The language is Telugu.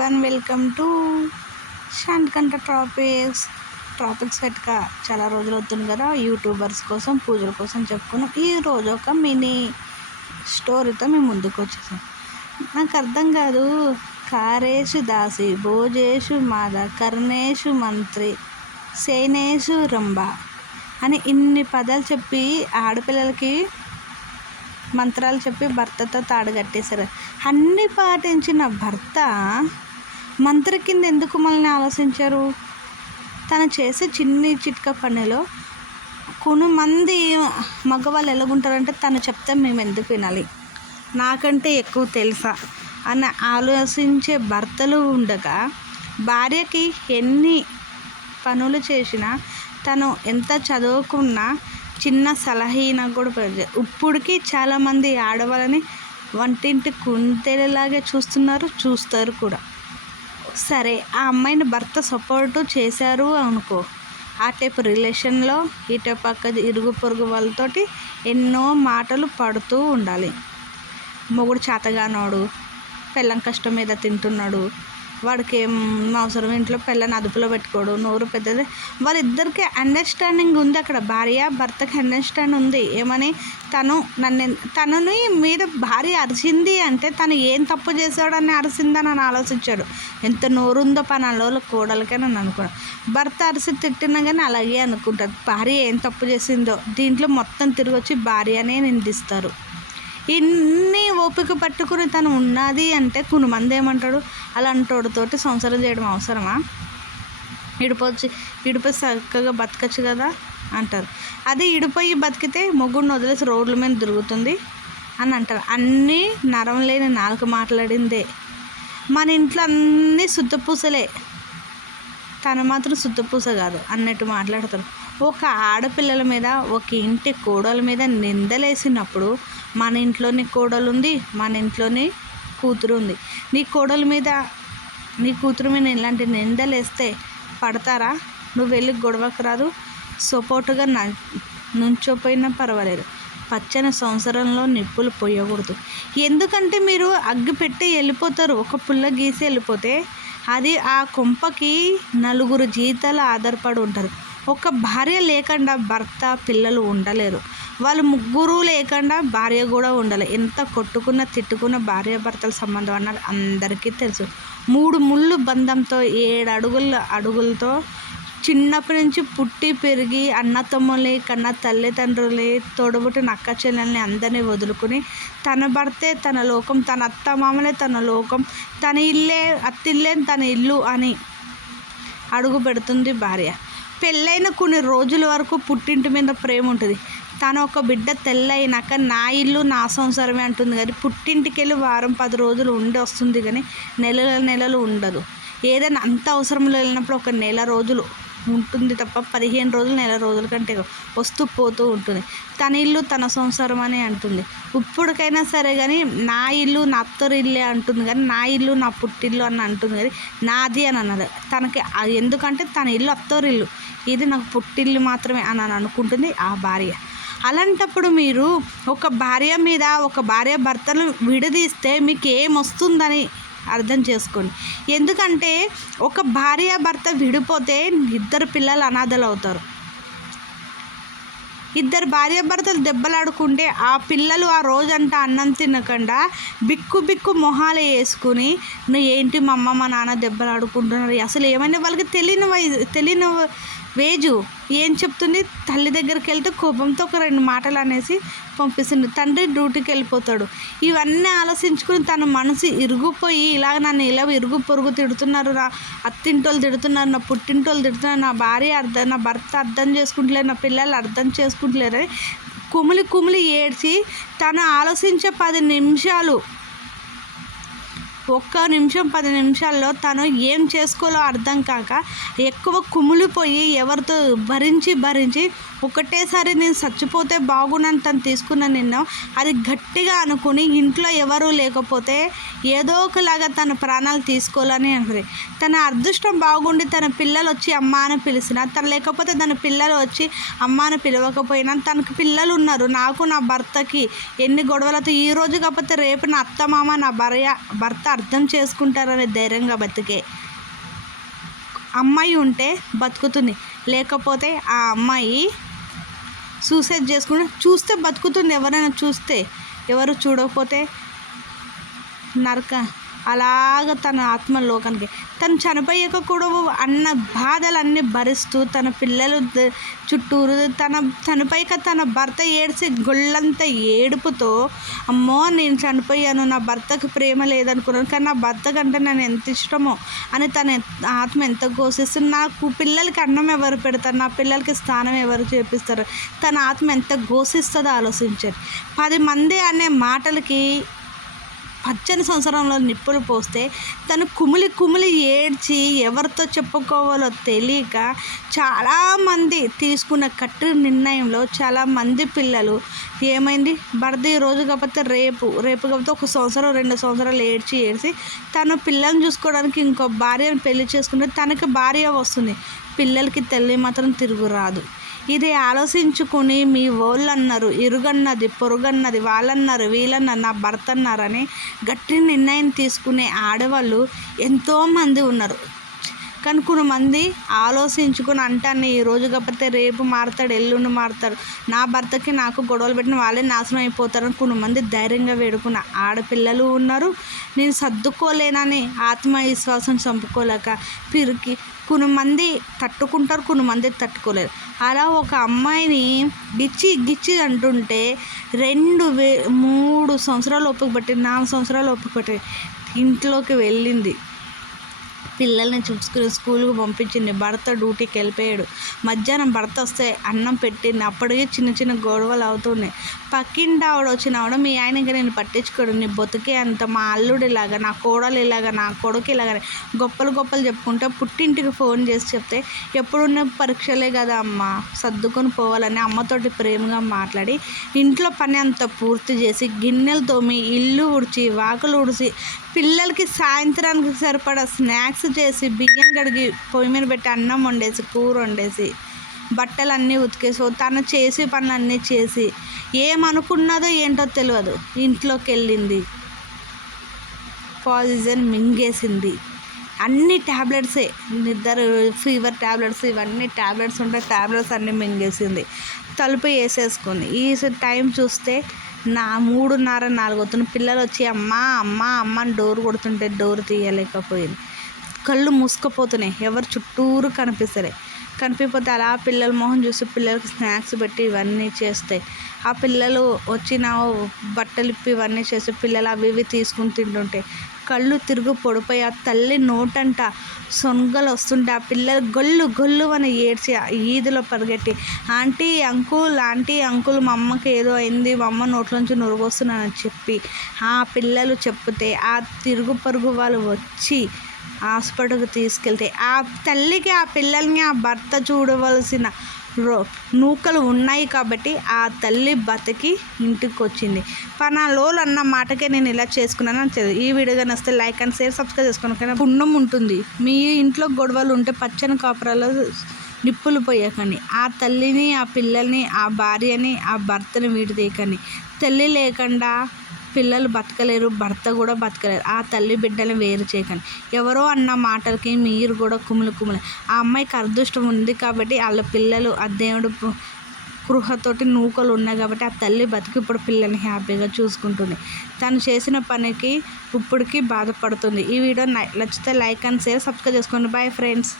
One welcome to Shantikantha topics topics పెట్టక చాలా రోజులు అవుతుంది కదా యూట్యూబర్స్ కోసం పూజల కోసం చెప్పుకున్నాం. ఈ రోజు ఒక మినీ స్టోరీతో మేము ముందుకు వచ్చేసాం. నాకు అర్థం కాదు కారేషు దాసి భోజేషు మాద కర్ణేషు మంత్రి సేనేషు రంభ అని ఇన్ని పదాలు చెప్పి ఆడపిల్లలకి మంత్రాలు చెప్పి భర్తతో తాడు కట్టేశారు. అన్నీ పాటించిన భర్త మంత్రి కింద ఎందుకు మనల్ని ఆలోచించారు? తను చేసే చిన్ని చిట్క పనిలో కొన్ని మంది మగవాళ్ళు ఎలాగుంటారంటే తను చెప్తే మేము ఎందుకు వినాలి? నాకంటే ఎక్కువ తెలుసా అని ఆలోచించే భర్తలు ఉండగా భార్యకి ఎన్ని పనులు చేసినా తను ఎంత చదువుకున్నా చిన్న సలహీనా కూడా పడదు చాలామంది ఆడవాళ్ళని వంటింటి కుంతేలాగే చూస్తున్నారు చూస్తారు కూడా. సరే ఆ అమ్మాయిని భర్త సపోర్టు చేశారు అనుకో. ఆ టైప్ రిలేషన్లో ఈ టైప్ పక్క ఇరుగు పొరుగు వాళ్ళతోటి ఎన్నో మాటలు పడుతూ ఉండాలి. మొగుడు చేతగానోడు పెళ్ళం కష్టం మీద తింటున్నాడు వాడికి ఏం అవసరం? ఇంట్లో పిల్లని అదుపులో పెట్టుకోడు నోరు పెద్దది. వాళ్ళిద్దరికి అండర్స్టాండింగ్ ఉంది అక్కడ. భార్య భర్తకి అండర్స్టాండ్ ఉంది. ఏమని? తను నన్ను తనని మీద భార్య అరిచింది అంటే తను ఏం తప్పు చేశాడని అరిసిందని అని ఆలోచించాడు. ఎంత నోరుందో పనాలో కోడలకని నన్ను అనుకున్నాడు. భర్త అరిసి తిట్టినా కానీ అలాగే అనుకుంటాడు. భార్య ఏం తప్పు చేసిందో దీంట్లో మొత్తం తిరిగి వచ్చి భార్యనే నిందిస్తారు. ఇన్ని ఓపిక పట్టుకుని తను ఉన్నది అంటే కొన్ని మంది ఏమంటాడు అలాంటోడితోటి సంసారం చేయడం అవసరమా? ఇడిపోచ్చి ఇడిపోయి చక్కగా బతకచ్చు కదా అంటారు. అది ఇడిపోయి బతికితే మొగ్గుడిని వదిలేసి రోడ్ల మీద తిరుగుతుంది అని అంటారు. అన్నీ నరం లేని నాలుక మాట్లాడిందే. మన ఇంట్లో అన్నీ శుద్ధపూసలే. తను మాత్రం శుద్ధపూస కాదు అన్నట్టు మాట్లాడతారు. ఒక ఆడపిల్లల మీద ఒక ఇంటి కోడల మీద నిందలేసినప్పుడు మన ఇంట్లోని కోడలు ఉంది మన ఇంట్లోని కూతురు ఉంది నీ కోడల మీద నీ కూతురు మీద ఇలాంటి నిందలేస్తే పడతారా? నువ్వు వెళ్ళి గొడవకు రాదు సపోర్టుగా న నుంచోపోయినా పర్వాలేదు. పచ్చని సంవత్సరంలో నిప్పులు పోయకూడదు. ఎందుకంటే మీరు అగ్గి పెట్టి వెళ్ళిపోతారు ఒక పుల్ల గీసి వెళ్ళిపోతే అది ఆ కొంపకి నలుగురు జీతాలు ఆధారపడి ఉంటారు. ఒక భార్య లేకుండా భర్త పిల్లలు ఉండలేరు. వాళ్ళు ముగ్గురు లేకుండా భార్య కూడా ఉండాలి. ఎంత కొట్టుకున్న తిట్టుకున్న భార్య భర్తల సంబంధం అన్నది అందరికీ తెలుసు. మూడు ముళ్ళు బంధంతో ఏడు అడుగుల అడుగులతో చిన్నప్పటి నుంచి పుట్టి పెరిగి అన్న తమ్ముల్ని కన్న తల్లిదండ్రుల్ని తోడబుట్టిన అక్క చెల్లెల్ని అందరినీ వదులుకుని తన భర్తే తన లోకం తన అత్త మామలే తన లోకం తన ఇల్లే అత్తిల్లే తన ఇల్లు అని అడుగు పెడుతుంది భార్య. పెళ్ళైన కొన్ని రోజుల వరకు పుట్టింటి మీద ప్రేమ ఉంటుంది. తను ఒక బిడ్డ తెల్లయినాక నా ఇల్లు నా సంసారమే అంటుంది కానీ పుట్టింటికి వెళ్ళి వారం పది రోజులు ఉండి వస్తుంది కానీ నెలల నెలలు ఉండదు. ఏదైనా అంత అవసరం వెళ్ళినప్పుడు ఒక నెల రోజులు ఉంటుంది తప్ప పదిహేను రోజులు నెల రోజుల కంటే వస్తూ పోతూ ఉంటుంది. తన ఇల్లు తన సంసారం అని అంటుంది. ఇప్పటికైనా సరే కానీ నా ఇల్లు నా అత్తరు ఇల్లే అంటుంది కానీ నా ఇల్లు నా పుట్టిల్లు అని అంటుంది కానీ నాది అని అన్నది తనకి ఎందుకంటే తన ఇల్లు అత్తరు ఇల్లు. ఇది నాకు పుట్టిల్లు మాత్రమే అని అని అనుకుంటుంది ఆ భార్య. అలాంటప్పుడు మీరు ఒక భార్య మీద ఒక భార్య భర్తను విడదీస్తే మీకు ఏమొస్తుందని అర్థం చేసుకోండి. ఎందుకంటే ఒక భార్య భర్త విడిపోతే ఇద్దరు పిల్లలు అనాథలు అవుతారు ఇద్దరు భార్యాభర్తలు దెబ్బలాడుకుంటే ఆ పిల్లలు ఆ రోజంతా అన్నం తినకుండా బిక్కు బిక్కు మొహాలు వేసుకుని నువ్వు ఏంటి మా అమ్మ మా నాన్న దెబ్బలాడుకుంటున్నారు? అసలు ఏమైనా వాళ్ళకి తెలియని వయసు తెలియని వేజు ఏం చెప్తుంది? తల్లి దగ్గరికి వెళ్తే కోపంతో ఒక రెండు మాటలు అనేసి పంపిస్తుంది. తండ్రి డ్యూటీకి వెళ్ళిపోతాడు. ఇవన్నీ ఆలోచించుకుని తన మనసు ఇరుగుపోయి ఇలాగ నన్ను ఇలా ఇరుగు పొరుగు తిడుతున్నారు నా అత్తింటోళ్ళు తిడుతున్నారు నా పుట్టింటోళ్ళు తిడుతున్నారు నా భార్య అర్థం నా భర్త అర్థం చేసుకుంటలేరు నా పిల్లలు అర్థం చేసుకుంటలేరని కుమిలి కుమిలి ఏడ్చి తను ఆలోచించే పది నిమిషాలు ఒక్క నిమిషం పది నిమిషాల్లో తను ఏం చేసుకోవాలో అర్థం కాక ఎక్కువ కుమిలిపోయి ఎవరితో భరించి భరించి ఒకటేసారి నేను చచ్చిపోతే బాగున్నాను తను తీసుకున్న నిన్న అది గట్టిగా అనుకుని ఇంట్లో ఎవరూ లేకపోతే ఏదో ఒకలాగా తన ప్రాణాలు తీసుకోవాలని అంటుంది తన అదృష్టం బాగుండి తన పిల్లలు వచ్చి అమ్మ అని పిలిచిన తను లేకపోతే తన పిల్లలు వచ్చి అమ్మ అని పిలవకపోయినా తనకు పిల్లలు ఉన్నారు నాకు నా భర్తకి ఎన్ని గొడవలతో ఈ రోజు కాకపోతే రేపు నా అత్త మామ నా భార్య భర్త అర్థం చేసుకుంటారనే ధైర్యంగా బతికే. అమ్మాయి ఉంటే బతుకుతుంది. లేకపోతే ఆ అమ్మాయి సూసైడ్ చేసుకుంటే చూస్తే బతుకుతుంది ఎవరైనా చూస్తే. ఎవరు చూడకపోతే నరక. అలాగ తన ఆత్మ లోకానికి తను చనిపోయాక కూడా అన్న బాధలన్నీ భరిస్తూ తన పిల్లలు చుట్టూరు తన చనిపోయాక తన భర్త ఏడ్చి గొళ్ళంతా ఏడుపుతో అమ్మో నేను చనిపోయాను నా భర్తకు ప్రేమ లేదనుకున్నాను కానీ నా భర్త కంటే నేను ఎంత ఇష్టమో అని తన ఆత్మ ఎంత ఘోషిస్తుంది నాకు పిల్లలకి అన్నం ఎవరు పెడతారు నా పిల్లలకి స్థానం ఎవరు చేపిస్తారు తన ఆత్మ ఎంత ఘోషిస్తుందో ఆలోచించారు. పది మంది అనే మాటలకి పచ్చని సంవత్సరంలో నిప్పులు పోస్తే తను కుమిలి కుమిలి ఏడ్చి ఎవరితో చెప్పుకోవాలో తెలియక చాలామంది తీసుకున్న కట్టు నిర్ణయంలో చాలామంది పిల్లలు ఏమైంది? భర్త ఈరోజు రోజు కాకపోతే రేపు రేపు కాకపోతే ఒక సంవత్సరం రెండు సంవత్సరాలు ఏడ్చి ఏడ్చి తను పిల్లల్ని చూసుకోవడానికి ఇంకో భార్యను పెళ్ళి చేసుకుంటే తనకి భార్య వస్తుంది. పిల్లలకి తల్లి మాత్రం తిరుగు రాదు ఇది ఆలోచించుకుని మీ వాళ్ళన్నారు ఇరుగన్నది పొరుగన్నది వాళ్ళన్నారు వీళ్ళన్నారు నా భర్త అన్నారని గట్టి నిర్ణయం తీసుకునే ఆడవాళ్ళు ఎంతోమంది ఉన్నారు. కానీ కొంతమంది ఆలోచించుకుని అంటాను ఈ రోజు కాకపోతే రేపు మారుతాడు ఎల్లుండి మారుతాడు. నా భర్తకి నాకు గొడవలు పెట్టిన వాళ్ళే నాశనం అయిపోతారని కొంతమంది ధైర్యంగా వేడుకున్న ఆడపిల్లలు ఉన్నారు. నేను సర్దుకోలేనని ఆత్మవిశ్వాసం చంపుకోలేక పిరికి కొంతమంది తట్టుకుంటారు కొంతమంది తట్టుకోలేరు. అలా ఒక అమ్మాయిని గిచ్చి గిచ్చి అంటుంటే రెండు వే మూడు సంవత్సరాలు ఒప్పుకు పట్టి నాలుగు సంవత్సరాలు ఒప్పుకు పట్టి ఇంట్లోకి వెళ్ళింది. పిల్లల్ని చూసుకుని స్కూల్కి పంపించింది. భర్త డ్యూటీకి వెళ్ళిపోయాడు. మధ్యాహ్నం భర్త వస్తే అన్నం పెట్టింది. అప్పటికే చిన్న చిన్న గొడవలు అవుతున్నాయి. పక్కింటి ఆవిడ వచ్చిన ఆవిడ మీ ఆయనకి నేను పట్టించుకోడు. నీ బతుకే అంత మా అల్లుడు ఇలాగా నా కోడలు ఇలాగా నా కొడుకు ఇలాగా గొప్పలు గొప్పలు చెప్పుకుంటే పుట్టింటికి ఫోన్ చేసి చెప్తే ఎప్పుడున్న పరీక్షలే కదా అమ్మ. సర్దుకొని పోవాలని అమ్మతోటి ప్రేమగా మాట్లాడి ఇంట్లో పని అంత పూర్తి చేసి గిన్నెలు తోమి ఇల్లు ఉడిచి వాకులు ఉడిచి పిల్లలకి సాయంత్రానికి సరిపడా స్నాక్స్ చేసి బియ్యం కడిగి పొయ్యి మీద పెట్టి అన్నం వండేసి కూర వండేసి బట్టలన్నీ ఉతికేసి తను చేసే పనులన్నీ చేసి ఏమనుకున్నదో ఏంటో తెలియదు ఇంట్లోకి వెళ్ళింది పాయిజన్ మింగేసింది. అన్ని ట్యాబ్లెట్సే నిద్ర ఫీవర్ ట్యాబ్లెట్స్ ఇవన్నీ ట్యాబ్లెట్స్ ఉంటే ట్యాబ్లెట్స్ అన్నీ మింగేసింది. తలుపు వేసేసుకుంది. ఈ టైం చూస్తే నా మూడున్నర నాలుగు పిల్లలు వచ్చి అమ్మ అమ్మ అమ్మ అని డోర్ కొడుతుంటే డోర్ తీయలేకపోయింది. కళ్ళు మూసుకుపోతున్నాయి. ఎవరు చుట్టూరు కనిపిస్తలే. కనిపించకపోతే అలా పిల్లల మొహం చూసి పిల్లలకి స్నాక్స్ పెట్టి ఇవన్నీ చేస్తాయి. ఆ పిల్లలు వచ్చిన బట్టలు ఇప్పి ఇవన్నీ చేసి పిల్లలు అవి ఇవి తీసుకుని తింటుంటే కళ్ళు తిరుగు పొడిపోయి ఆ తల్లి నోటంట సొంగలు వస్తుంటే ఆ పిల్లలు గొల్లు గొల్లు అని ఏడ్చి ఆ ఈదులో పరిగెట్టి ఆంటీ అంకుల్ ఆంటీ అంకుల్ మా అమ్మకి ఏదో అయింది మా అమ్మ నోట్లోంచి నురుగొస్తున్నానని చెప్పి ఆ పిల్లలు చెప్తే ఆ తిరుగు పరుగు వాళ్ళు వచ్చి హాస్పిటల్కి తీసుకెళ్తే ఆ తల్లికి ఆ పిల్లల్ని ఆ భర్త చూడవలసిన నూకలు ఉన్నాయి కాబట్టి ఆ తల్లి బతికి ఇంటికి వచ్చింది పనాలోలు అన్న మాటకే నేను ఇలా చేసుకున్నాను అని తెలియదు ఈ వీడియో కానీ వస్తే లైక్ అండ్ షేర్ సబ్స్క్రైబ్ చేసుకోండి కానీ పుణ్యం ఉంటుంది. మీ ఇంట్లో గొడవలు ఉంటే పచ్చని కాపురాలు నిప్పులు పోయకండి. ఆ తల్లిని ఆ పిల్లల్ని ఆ భార్యని ఆ భర్తని వీడి తీయకండి తల్లి లేకుండా పిల్లలు బతకలేరు భర్త కూడా బతకలేరు. ఆ తల్లి బిడ్డలు వేరు చేయకండి. ఎవరో అన్న మాటలకి మీరు కూడా కుమిలి కుమిలి. ఆ అమ్మాయికి అదృష్టం ఉంది కాబట్టి వాళ్ళ పిల్లలు ఆ దేవుడు గృహతోటి కృహతోటి నూకలు ఉన్నాయి కాబట్టి ఆ తల్లి బతికి ఇప్పుడు పిల్లల్ని హ్యాపీగా చూసుకుంటుంది. తను చేసిన పనికి ఇప్పటికి బాధపడుతుంది. ఈ వీడియో నచ్చితే లైక్ అండ్ షేర్ సబ్స్క్రైబ్ చేసుకోండి. Bye friends